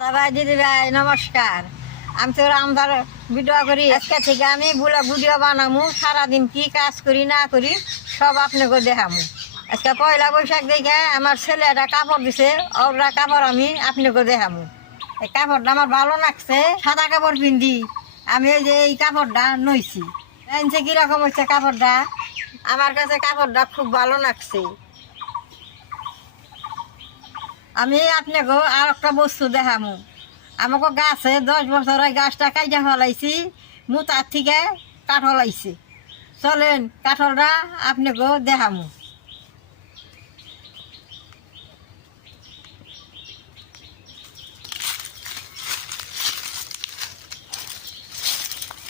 ভাই দিদি ভাই নমস্কার। আমি তো রামদার ভিডিও করি। আজকে থেকে আমি ভিডিও বানামু, সারাদিন কি কাজ করি না করি সব আপনাকে দেখামু। আজকে পয়লা বৈশাখ দেখে আমার ছেলে একটা কাপড় দিছে, ওরা কাপড় আমি আপনাকে দেখামু। এই কাপড়টা আমার ভালো লাগছে, সাদা কাপড় পিন্ধি আমি এই যে এই কাপড়টা নইছি। জানছে কিরকম হচ্ছে কাপড়টা, আমার কাছে কাপড়টা খুব ভালো লাগছে। আমি আপনাকে আর একটা বস্তু দেখামু। আমাকে গাছে 10 বছর গাছটা কাইটা ফলাইছি, মুতার থেকে কাঠল আইছে। চলেন কাঠলটা আপনাকে দেখামু।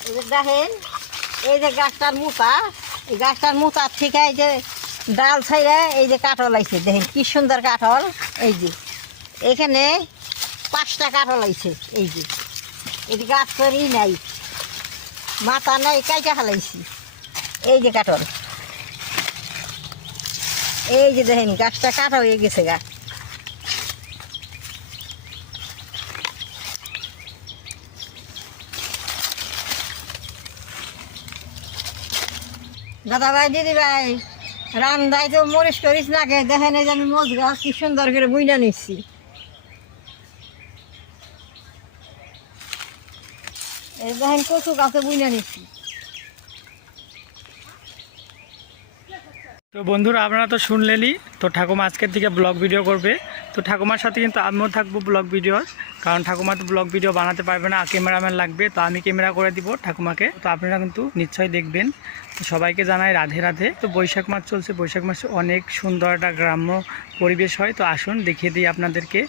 এই যে দেখেন, এই যে গাছটার মুতা, এই গাছটার মুতার থেকে এই যে ডাল ছাইড়ে এই যে কাঠল আইছে। দেখেন কি সুন্দর কাঠল। এই যে এখানে 5টা কাঠল আইছে। এই যে এই গাছ করি নাই, মাথা নাই, কাইটা ফেলাইছি। এই যে কাঠল, এই যে দেখেন গাছটা কাটা হয়ে গেছে গা। দাদা ভাই দিদি ভাই, রান্দাই তো মরিচ করিস না কে? দেখেন এই যে আমি মজ গাছ কি সুন্দর করে বুইনা নিচ্ছি। এই দেখেন কচু গাছে বুইনা নিচ্ছি। তো বন্ধুরা, আপনারা তো শুনলেনই। তো ঠাকুমা আজকের থেকে ব্লগ ভিডিও করবে। তো ঠাকুমার সাথে কিন্তু আমিও থাকবো ব্লগ ভিডিও, কারণ ঠাকুমা তো ব্লগ ভিডিও বানাতে পারবে না, ক্যামেরাম্যান লাগবে। তো আমি ক্যামেরা করে দিব ঠাকুমাকে। তো আপনারা কিন্তু নিশ্চয়ই দেখবেন। তো সবাইকে জানাই রাধে রাধে। তো বৈশাখ মাস চলছে, বৈশাখ মাসে অনেক সুন্দর একটা গ্রাম্য পরিবেশ হয়। তো আসুন দেখিয়ে দিই আপনাদেরকে।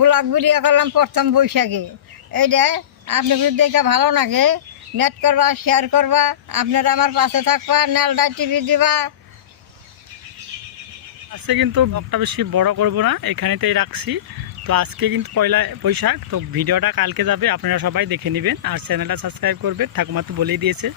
ব্লগ ভিডিও করলাম প্রথম বৈশাখে। এইটা আপনি যদি দেখে ভালো লাগে, নেট করবা, শেয়ার করবা, আপনারা আমার পাশে থাকবা, নেলডা টিভি দিবা। আজকে কিন্তু ব্লগটা বেশি বড় করব না, এখানেতেই রাখছি। তো আজকে কিন্তু পয়লা বৈশাখ, তো ভিডিওটা কালকে যাবে, আপনারা সবাই দেখে নেবেন। আর চ্যানেলটা সাবস্ক্রাইব করবেন, ঠাকুমা তো বলেই দিয়েছে।